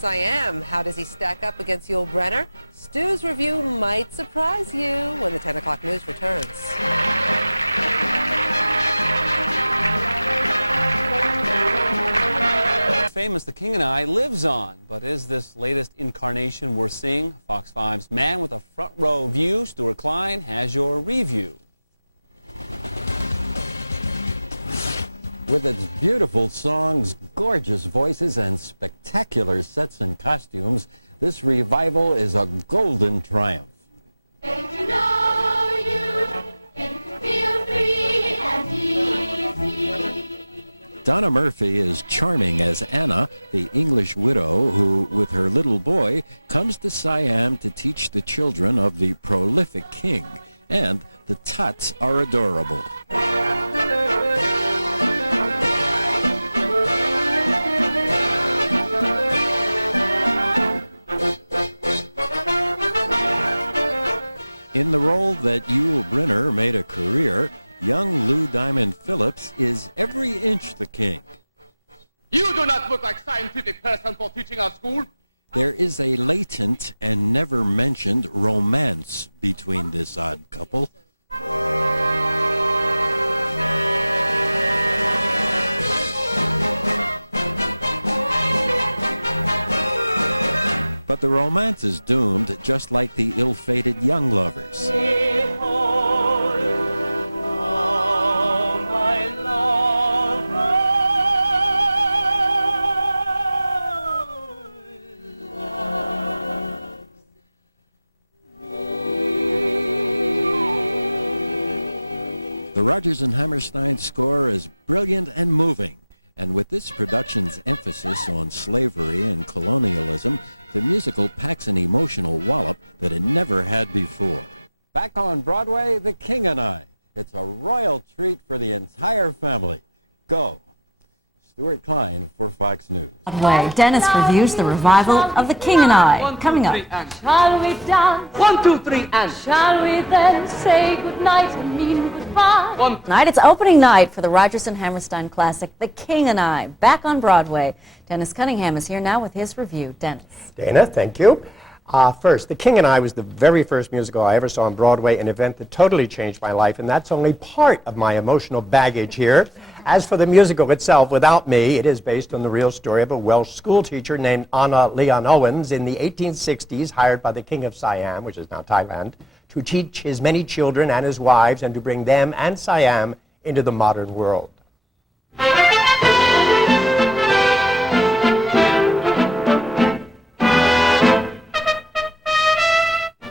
Siam. How does he stack up against Yul Brynner? Stu's review might surprise you when the 10 o'clock news returns. Famous The King and I lives on, but is this latest incarnation worth seeing? Fox 5's man with a front row view, Stuart Klein, has your review. With its beautiful songs, gorgeous voices, and spectacular sets and costumes, this revival is a golden triumph. Donna Murphy is charming as Anna, the English widow who, with her little boy, comes to Siam to teach the children of the prolific king. And the Tuts are adorable. In the role that Yul Brynner made a career, young Lou Diamond Phillips is every inch the king. You do not look like a scientific person for teaching our school. There is a latent and never mentioned romance between this odd couple. But the romance is doomed, just like the ill-fated young lovers. The Rodgers and Hammerstein score is brilliant and moving. And with this production's emphasis on slavery and colonialism, the musical packs an emotional wallop that it never had before. Back on Broadway, The King and I. It's a royal treat for the entire family. Go. Stuart Klein for Fox News. Broadway, Dennis reviews the revival of The King and I. Coming up. Shall we dance? 1, 2, 3, and Shall we then say goodnight and mean goodbye? Tonight, it's opening night for the Rodgers and Hammerstein classic, The King and I, back on Broadway. Dennis Cunningham is here now with his review. Dennis. Dana, thank you. First, The King and I was the very first musical I ever saw on Broadway, an event that totally changed my life, and that's only part of my emotional baggage here. As for the musical itself, without me, it is based on the real story of a Welsh schoolteacher named Anna Leon Owens in the 1860s, hired by the King of Siam, which is now Thailand, to teach his many children and his wives and to bring them and Siam into the modern world.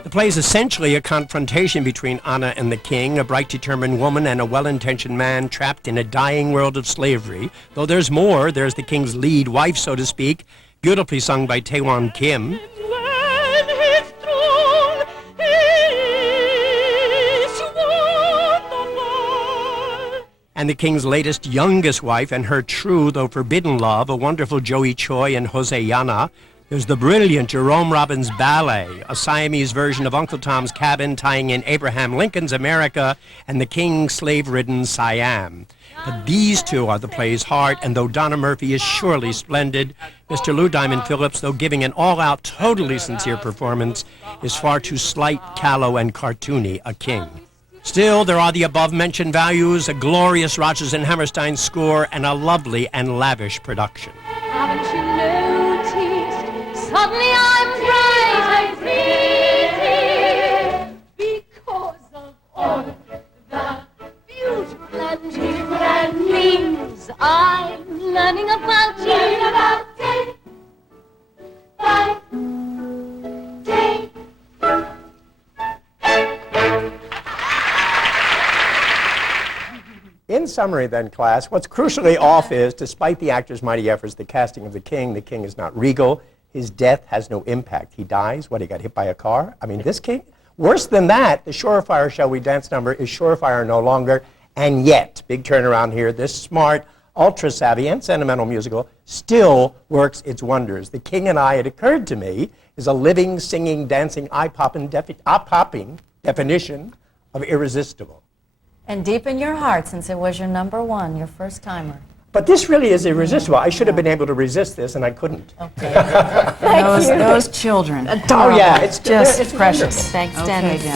The play is essentially a confrontation between Anna and the king, a bright, determined woman and a well-intentioned man trapped in a dying world of slavery. Though there's more, there's the king's lead wife, so to speak, beautifully sung by Taewon Kim. And the king's latest, youngest wife and her true, though forbidden love, a wonderful Joey Choi and Jose Yana. There's the brilliant Jerome Robbins Ballet, a Siamese version of Uncle Tom's Cabin tying in Abraham Lincoln's America and the king's slave-ridden Siam. But these two are the play's heart, and though Donna Murphy is surely splendid, Mr. Lou Diamond Phillips, though giving an all-out, totally sincere performance, is far too slight, callow, and cartoony a king. Still, there are the above-mentioned values, a glorious Rodgers and Hammerstein score, and a lovely and lavish production. Haven't you noticed? Suddenly I'm bright and pretty because of all the beautiful and different things I'm learning about you. Learning about day by day. In summary then, class, what's crucially off is, despite the actor's mighty efforts, the casting of the king is not regal. His death has no impact. He dies. What, he got hit by a car? I mean, this king? Worse than that, the Surefire Shall We Dance number is Surefire no longer. And yet, big turnaround here, this smart, ultra-savvy, and sentimental musical still works its wonders. The King and I, it occurred to me, is a living, singing, dancing, eye-popping definition of irresistible. And deep in your heart, since it was your number one, your first timer. But this really is irresistible. I should have been able to resist this, and I couldn't. Those children. Oh, yeah. It's Just it's precious. wonderful. Thanks, Okay, Dennis. Dennis.